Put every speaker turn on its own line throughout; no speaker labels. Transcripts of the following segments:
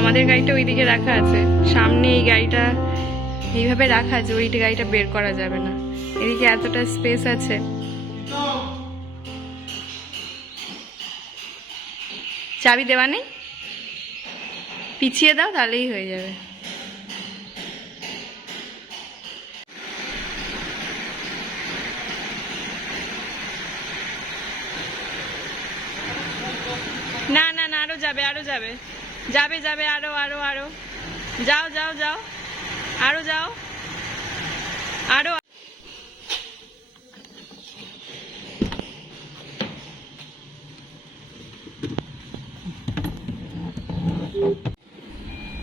আমাদের গাড়িটা ওইদিকে রাখা আছে। সামনে এই গাড়িটা এইভাবে রাখা আছে, ওই গাড়িটা বের করা যাবে না। এদিকে এতটা স্পেস আছে। চাবি দেওয়া নেই? পিছিয়ে দাও, তাহলেই হয়ে যাবে। না না না, আরও যাবে আরও যাবে। যাবে যাবে, আরও আরও আরও। যাও যাও যাও। আরও যাও। আরও।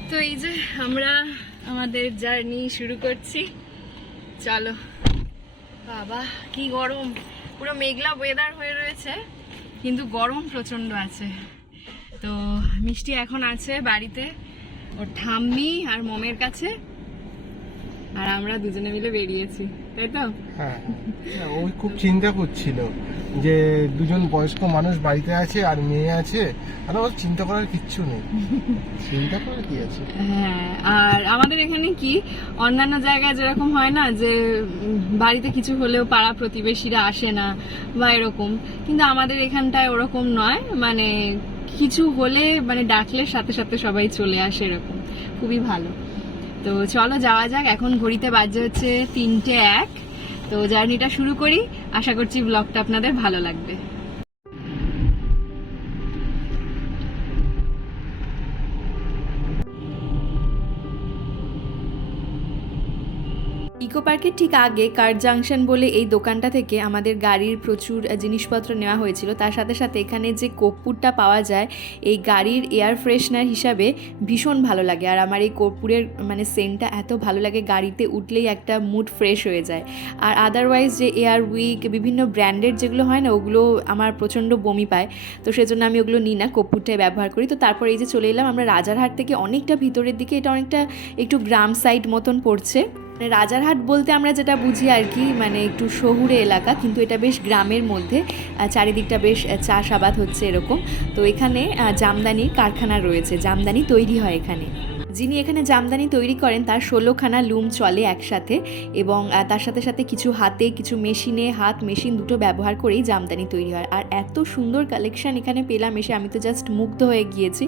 তো এই যে আমরা আমাদের জার্নি শুরু করছি। চলো। বাবা, কি গরম। পুরো মেঘলা ওয়েদার হয়ে রয়েছে, কিন্তু গরম প্রচণ্ড আছে। তো মিষ্টি এখন আছে বাড়িতে ওর ঠাম্মি আর মমের কাছে আর আমরা দুজনে মিলে বেরিয়েছি তাই তো?
হ্যাঁ ওই খুব চিন্তা করছিল যে দুজন বয়স্ক মানুষ বাড়িতে আছে আর মেয়ে আছে আর ওর চিন্তা করার কিচ্ছু নেই। চিন্তা করার কি আছে?
হ্যাঁ আর আমাদের এখানে কি অন্যান্য জায়গায় যেরকম হয় না যে বাড়িতে কিছু হলেও পাড়া প্রতিবেশীরা আসে না বা এরকম কিন্তু আমাদের এখানটায় ওরকম নয় মানে কিছু হলে মানে ডাকলে সাথে সাথে সবাই চলে আসে এরকম। খুবই ভালো। তো চলো যাওয়া যাক, এখন ঘড়িতে বাজে হচ্ছে তিনটে এক। তো জার্নিটা শুরু করি। আশা করছি ব্লগটা আপনাদের ভালো লাগবে। ইকো পার্কের ঠিক আগে কার জাংশন বলে এই দোকানটা থেকে আমাদের গাড়ির প্রচুর জিনিসপত্র নেওয়া হয়েছিল। তার সাথে সাথে এখানে যে কর্পূরটা পাওয়া যায়, এই গাড়ির এয়ার ফ্রেশনার হিসাবে ভীষণ ভালো লাগে। আর আমার এই কর্পূরের মানে সেন্টটা এত ভালো লাগে, গাড়িতে উঠলেই একটা মুড ফ্রেশ হয়ে যায়। আর আদারওয়াইজ যে এয়ার উইক বিভিন্ন ব্র্যান্ডের যেগুলো হয় না, ওগুলো আমার প্রচণ্ড বমি পায়। তো সেজন্য আমি ওগুলো নিই না, কর্পূরটাই ব্যবহার করি। তো তারপর এই যে চলে এলাম, আমরা রাজারহাট থেকে অনেকটা ভিতরের দিকে, এটা অনেকটা একটু গ্রাম সাইড মতন পড়ছে। মানে রাজারহাট বলতে আমরা যেটা বুঝি আর কি মানে একটু শহুরে এলাকা, কিন্তু এটা বেশ গ্রামের মধ্যে চারিদিকটা বেশ চাষাবাদ হচ্ছে এরকম। তো এখানে জামদানির কারখানা রয়েছে, জামদানি তৈরি হয় এখানে। যিনি এখানে জামদানি তৈরি করেন, তার ষোলোখানা লুম চলে একসাথে এবং তার সাথে সাথে কিছু হাতে, কিছু মেশিনে, হাত, মেশিন দুটো ব্যবহার করেই জামদানি তৈরি হয়। আর এত সুন্দর কালেকশন এখানে পেলাম এসে আমি তো জাস্ট মুগ্ধ হয়ে গিয়েছি।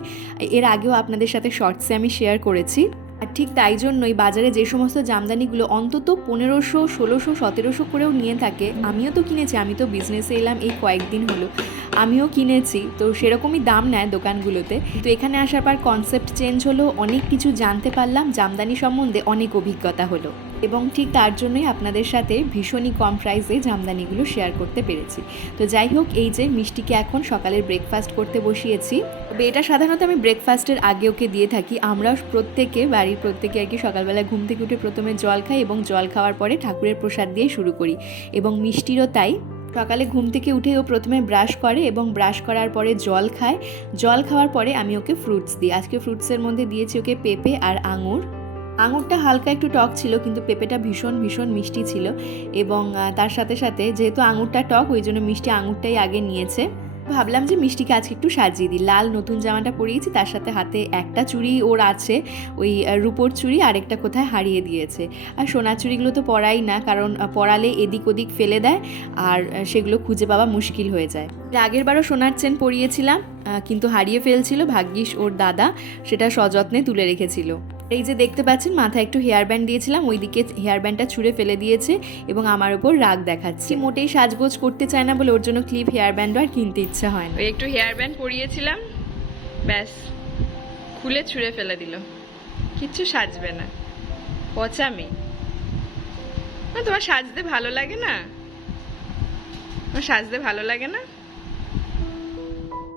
এর আগেও আপনাদের সাথে শর্টসে আমি শেয়ার করেছি। আর ঠিক তাই জন্যই বাজারে যে সমস্ত জামদানিগুলো অন্তত পনেরোশো, ষোলোশো, সতেরোশো করেও নিয়ে থাকে, আমিও তো কিনেছি, আমি তো বিজনেসে এলাম এই কয়েকদিন হলো। আমিও কিনেছি, তো সেরকমই দাম নেয় দোকানগুলোতে। তো এখানে আসার পর কনসেপ্ট চেঞ্জ হলো, অনেক কিছু জানতে পারলাম, জামদানি সম্বন্ধে অনেক অভিজ্ঞতা হলো। এবং ঠিক তার জন্যই আপনাদের সাথে ভীষণই কম প্রাইসে জামদানিগুলো শেয়ার করতে পেরেছি। তো যাই হোক, এই যে মিষ্টিকে এখন সকালের ব্রেকফাস্ট করতে বসিয়েছি। তবে এটা সাধারণত আমি ব্রেকফাস্টের আগে ওকে দিয়ে থাকি। আমরাও প্রত্যেকে, বাড়ির প্রত্যেকে আর কি সকালবেলা ঘুম থেকে উঠে প্রথমে জল খাই এবং জল খাওয়ার পরে ঠাকুরের প্রসাদ দিয়ে শুরু করি। এবং মিষ্টিরও তাই। সকালে ঘুম থেকে উঠে ও প্রথমে ব্রাশ করে এবং ব্রাশ করার পরে জল খায়। জল খাওয়ার পরে আমি ওকে ফ্রুটস দিই। আজকে ফ্রুটসের মধ্যে দিয়েছি ওকে পেঁপে আর আঙুর। আঙুরটা হালকা একটু টক ছিল, কিন্তু পেঁপেটা ভীষণ ভীষণ মিষ্টি ছিল। এবং তার সাথে সাথে যেহেতু আঙুরটা টক, ওই জন্য মিষ্টি আঙুরটাই আগে নিয়েছে। ভাবলাম যে মিষ্টিকে আজকে একটু সাজিয়ে দিই। লাল নতুন জামাটা পরিয়েছি, তার সাথে হাতে একটা চুড়ি ওর আছে, ওই রূপোর চুড়ি, আরেকটা কোথায় হারিয়ে দিয়েছে। আর সোনার চুড়িগুলো তো পরাই না, কারণ পরালে এদিক ওদিক ফেলে দেয়, আর সেগুলো খুঁজে পাওয়া মুশকিল হয়ে যায়। আগের বারও সোনার চেন পরিয়েছিলাম কিন্তু হারিয়ে ফেলছিল ভাগ্যিস ওর দাদা, সেটা সযত্নে তুলে রেখেছিল। এই যে দেখতে পাচ্ছেন, মাথায় একটু হেয়ার ব্যান্ড দিয়েছিলাম, ওইদিকে হেয়ার ব্যান্ডটা ছুঁড়ে ফেলে দিয়েছে এবং আমার ওপর রাগ দেখাচ্ছে। মোটেই সাজগোজ করতে চায় না বলে ওর জন্য ক্লিপ হেয়ার ব্যান্ডও আর কিনতে ইচ্ছা হয় না। একটু হেয়ার ব্যান্ড পরিয়েছিলাম, ব্যাস, খুলে ছুঁড়ে ফেলে দিল। কিচ্ছু সাজবে না। পচামি। না, তোমার সাজতে ভালো লাগে না? তোমার সাজতে ভালো লাগে না?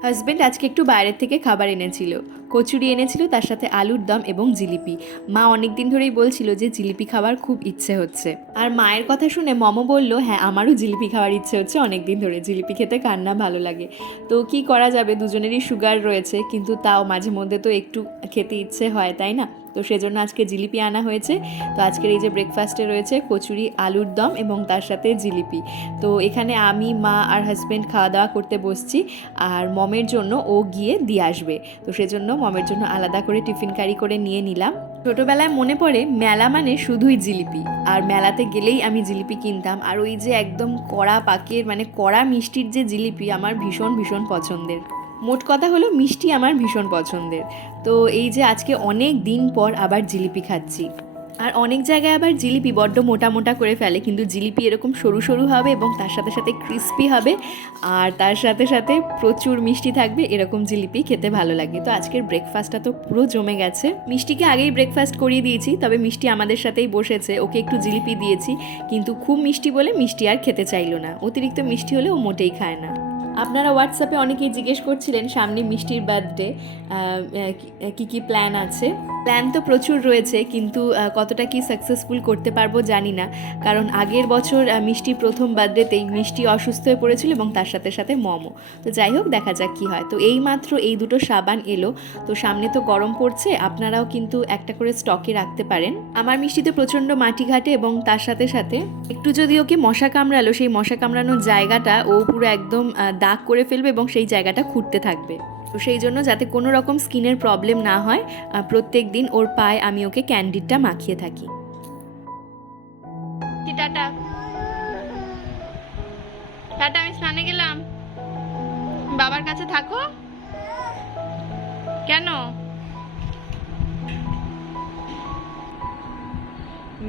হাজবেন্ড আজকে একটু বাইরের থেকে খাবার এনেছিল। কচুরি এনেছিল, তার সাথে আলুর দম এবং জিলিপি। মা অনেক দিন ধরেই বলছিল যে জিলিপি খাওয়ার খুব ইচ্ছে হচ্ছে। আর মায়ের কথা শুনে মমো বলল হ্যাঁ আমারও জিলিপি খাওয়ার ইচ্ছে হচ্ছে অনেক দিন ধরে। জিলিপি খেতে কান্না ভালো লাগে। তো কি করা যাবে? দুজনেরই সুগার রয়েছে, কিন্তু তাও মাঝে মধ্যে তো একটু খেতে ইচ্ছে হয়, তাই না? তো সেজন্য আজকে জিলিপি আনা হয়েছে। তো আজকের এই যে ব্রেকফাস্টে রয়েছে কচুরি, আলুর দম এবং তার সাথে জিলিপি। তো এখানে আমি, মা আর হাজব্যান্ড খাওয়া দাওয়া করতে বসছি আর মমের জন্য ও গিয়ে দিয়ে আসবে। তো সেজন্য মমের জন্য আলাদা করে টিফিন কারি করে নিয়ে নিলাম। ছোটোবেলায় মনে পড়ে মেলা মানে শুধুই জিলিপি। আর মেলাতে গেলেই আমি জিলিপি কিনতাম। আর ওই যে একদম কড়া পাকের মানে কড়া মিষ্টির যে জিলিপি আমার ভীষণ ভীষণ পছন্দের। মোট কথা হলো মিষ্টি আমার ভীষণ পছন্দের। তো এই যে আজকে অনেক দিন পর আবার জিলিপি খাচ্ছি। আর অনেক জায়গায় আবার জিলিপি বড্ড মোটা মোটা করে ফেলে, কিন্তু জিলিপি এরকম সরু সরু হবে এবং তার সাথে সাথে ক্রিস্পি হবে আর তার সাথে সাথে প্রচুর মিষ্টি থাকবে, এরকম জিলিপি খেতে ভালো লাগে। তো আজকের ব্রেকফাস্টটা তো পুরো জমে গেছে। মিষ্টিকে আগেই ব্রেকফাস্ট করিয়ে দিয়েছি, তবে মিষ্টি আমাদের সাথেই বসেছে, ওকে একটু জিলিপি দিয়েছি। কিন্তু খুব মিষ্টি বলে মিষ্টি আর খেতে চাইলো না। অতিরিক্ত মিষ্টি হলে ও মোটেই খায় না। আপনারা হোয়াটসঅ্যাপে অনেকেই জিজ্ঞেস করছিলেন সামনে মিষ্টির বার্থডে কি কি প্ল্যান আছে? প্ল্যান তো প্রচুর রয়েছে, কিন্তু কতটা কি সাকসেসফুল করতে পারব জানি না। কারণ আগের বছর মিষ্টি প্রথম বার্থডেতেই মিষ্টি অসুস্থ হয়ে পড়েছিল এবং তার সাথে সাথে মমও তো যাই হোক, দেখা যাক কি হয়। তো এই মাত্র এই দুটো সাবান এলো। তো সামনে তো গরম পড়ছে, আপনারাও কিন্তু একটা করে স্টকে রাখতে পারেন। আমার মিষ্টিতে প্রচণ্ড মাটি ঘাটে এবং তার সাথে সাথে একটু যদি ওকে মশা কামড়ালো, সেই মশা কামড়ানোর জায়গাটা ও পুরো একদম দাগ করে ফেলবে এবং সেই জায়গাটা খুঁড়তে থাকবে। তো সেই জন্য যাতে কোনো রকম স্কিনের প্রবলেম না হয় প্রত্যেক দিন ওর পায়ে আমি ওকে ক্যান্ডিডটা মাখিয়ে থাকি। টাটা। টাটা, আমি স্নানে গেলাম। বাবার কাছে থাকো। কেন?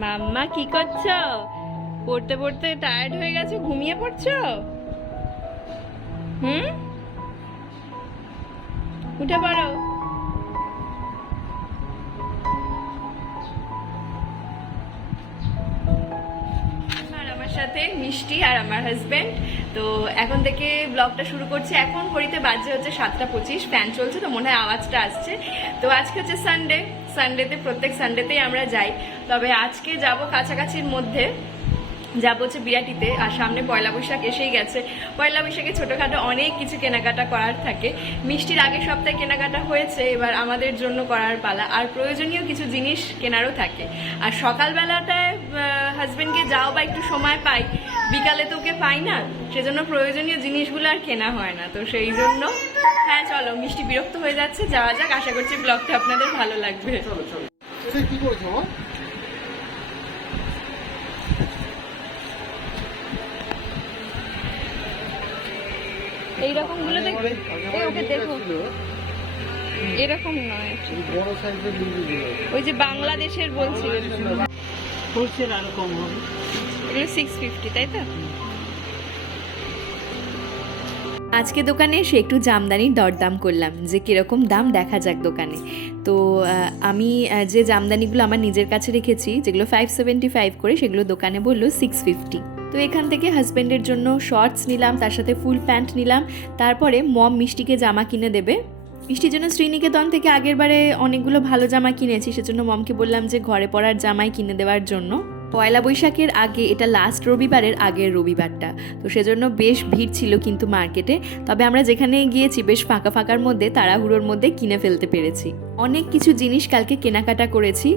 মাম্মা, কি করছ? পড়তে পড়তে টায়ার্ড হয়ে গেছো? ঘুমিয়ে পড়ছো? হুম? উঠে পড়ো। সাথে মিষ্টি আর আমার হাজবেন্ড তো এখন থেকে ব্লগটা শুরু করছি। এখন ঘড়িতে বাজে হচ্ছে সাতটা পঁচিশ ফ্যান চলছে তো মনে হয় আওয়াজটা আসছে। তো আজকে হচ্ছে সানডে সানডেতে প্রত্যেক সানডেতেই আমরা যাই। তবে আজকে যাব কাছাকাছির মধ্যে। যাব হচ্ছে বিরাটিতে, আর সামনে পয়লা বৈশাখ এসেই গেছে। পয়লা বৈশাখে ছোটোখাটো অনেক কিছু কেনাকাটা করার থাকে। মিষ্টির আগের সপ্তাহে কেনাকাটা হয়েছে, এবার আমাদের জন্য করার পালা। আর প্রয়োজনীয় কিছু জিনিস কেনারও থাকে। আর সকালবেলাটায় হাজব্যান্ডকে যাও বা একটু সময় পাই, বিকালে তো ওকে পাই না, সেজন্য প্রয়োজনীয় জিনিসগুলো আর কেনা হয় না। তো সেই জন্য হ্যাঁ চলো, মিষ্টি বিরক্ত হয়ে যাচ্ছে, যাওয়া যাক। আশা করছি ব্লগটা আপনাদের ভালো লাগবে।
চলো চলো। কি করেছ
এইরকমগুলো দেখ
আগেবারে-
এই ওকে দেখো। এরকম নয়। ওই যে বাংলাদেশের বলছিল
হোলসেল আরও কম হবে।
এগুলো সিক্স ফিফটি তাই তো? আজকে দোকানে এসে একটু জামদানির দরদাম করলাম যে কীরকম দাম দেখা যাক দোকানে। তো আমি যে জামদানিগুলো আমার নিজের কাছে রেখেছি যেগুলো ফাইভ সেভেন্টি ফাইভ করে সেগুলো দোকানে বলল সিক্স ফিফটি তো এখান থেকে হাজব্যান্ডের জন্য শর্টস নিলাম, তার সাথে ফুল প্যান্ট নিলাম, তারপরে মম মিষ্টিকে জামা কিনে দেবে। মিষ্টির জন্য শ্রীনিকেতন থেকে আগের বারে অনেকগুলো ভালো জামা কিনেছি, সেজন্য মমকে বললাম যে ঘরে পরার জামাই কিনে দেওয়ার জন্য। পয়লা বৈশাখের আগে এটা লাস্ট রবিবারের আগের রবিবারটা। তো সেজন্য বেশ ভিড় ছিল কিন্তু মার্কেটে। তবে আমরা যেখানে গিয়েছি বেশ ফাঁকা ফাঁকার মধ্যে, তাড়াহুড়োর মধ্যে কিনে ফেলতে পেরেছি। অনেক কিছু জিনিস কালকে কেনাকাটা করেছি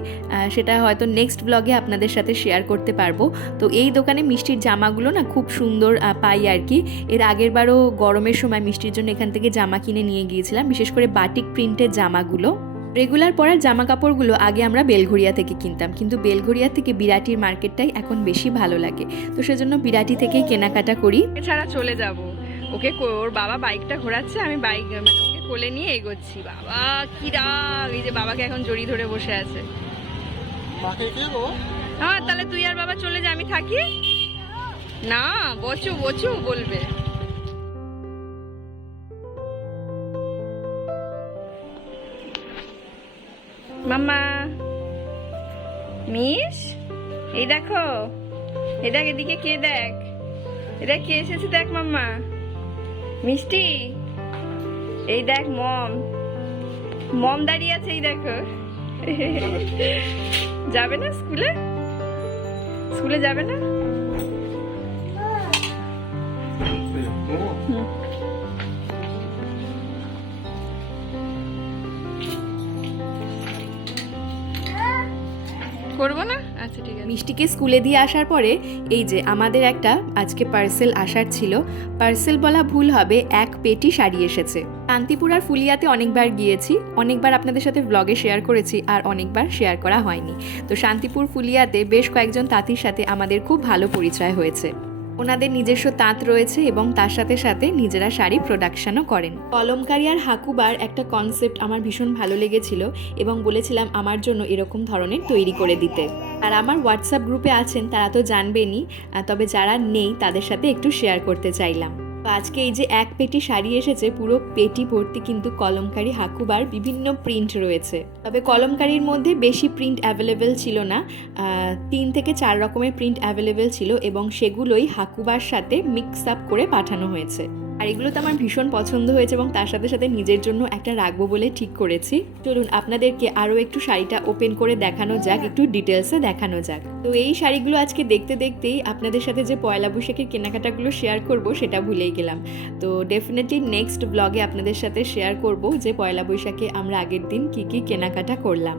সেটা হয়তো নেক্সট ব্লগে আপনাদের সাথে শেয়ার করতে পারব। তো এই দোকানে মিষ্টির জামাগুলো না খুব সুন্দর পাই আর কি। এর আগের বারও গরমের সময় মিষ্টির জন্য এখান থেকে জামা কিনে নিয়ে গিয়েছিলাম। বিশেষ করে বাটিক প্রিন্টের জামাগুলো। রেগুলার পরার জামা কাপড়গুলো আগে আমরা বেলঘরিয়া থেকে কিনতাম কিন্তু বেলঘরিয়া থেকে বিরাটির মার্কেটটাই এখন বেশি ভালো লাগে। তো সেজন্য বিরাটি থেকেই কেনাকাটা করি। এছাড়া চলে যাব। ওকে কো- ওর বাবা বাইকটা ঘোরাচ্ছে আমি বাইক মানে ওকে কোলে নিয়ে এগোচ্ছি। বাবা কি রাগ! এই যে বাবাকে এখন জড়ি ধরে বসে আছে।
মাকে কে গো?
হ্যাঁ তাহলে তুই আর বাবা চলে যা আমি থাকি? না বচু বচু বলবে। মাম্মা। মিস? এই দেখো। দেখ এদিকে কে দেখ? এটা কে এসেছে দেখ মাম্মা। মিষ্টি? এই দেখ মম। মম দাঁড়িয়ে আছে এই দেখো। যাবে না স্কুলে? স্কুলে যাবে না?
ও,
করব না? আচ্ছা ঠিক আছে।
মিষ্টিকে স্কুলে দিয়ে আসার পরে এই যে আমাদের একটা আজকে পার্সেল আসার ছিল, পার্সেল বলা ভুল হবে, এক পেটি শাড়ি এসেছে। কান্তিপুর আর ফুলিয়াতে অনেকবার গিয়েছি, অনেকবার আপনাদের সাথে ব্লগে শেয়ার করেছি আর অনেকবার শেয়ার করা হয়নি। তো শান্তিপুর ফুলিয়াতে বেশ কয়েকজন তাঁতির সাথে আমাদের খুব ভালো পরিচয় হয়েছে। ওনাদের নিজস্ব তাঁত রয়েছে এবং তার সাথে সাথে নিজেরা শাড়ি প্রোডাকশনও করেন। কলমকারি আর হাকুবার একটা কনসেপ্ট আমার ভীষণ ভালো লেগেছিল এবং বলেছিলাম আমার জন্য এরকম ধরনের তৈরি করে দিতে। আর আমার হোয়াটসঅ্যাপ গ্রুপে আছেন, তারা তো জানবেনই তবে যারা নেই, তাদের সাথে একটু শেয়ার করতে চাইলাম। তো আজকে এই যে এক পেটি শাড়ি এসেছে, পুরো পেটি ভর্তি কিন্তু কলমকারি হাকুবার বিভিন্ন প্রিন্ট রয়েছে। তবে কলমকারির মধ্যে বেশি প্রিন্ট অ্যাভেলেবেল ছিল না। তিন থেকে চার রকমের প্রিন্ট অ্যাভেলেবেল ছিল এবং সেগুলোই হাকুবার সাথে মিক্স আপ করে পাঠানো হয়েছে। আর এগুলো তো আমার ভীষণ পছন্দ হয়েছে এবং তার সাথে সাথে নিজের জন্য একটা রাখব বলে ঠিক করেছি। চলুন আপনাদেরকে আরও একটু শাড়িটা ওপেন করে দেখানো যাক, একটু ডিটেলসে দেখানো যাক। তো এই শাড়িগুলো আজকে দেখতে দেখতেই আপনাদের সাথে যে পয়লা বৈশাখের কেনাকাটাগুলো শেয়ার করব সেটা ভুলেই গেলাম। তো ডেফিনেটলি নেক্সট ব্লগে আপনাদের সাথে শেয়ার করব যে পয়লা বৈশাখে আমরা আগের দিন কি কি কেনাকাটা করলাম।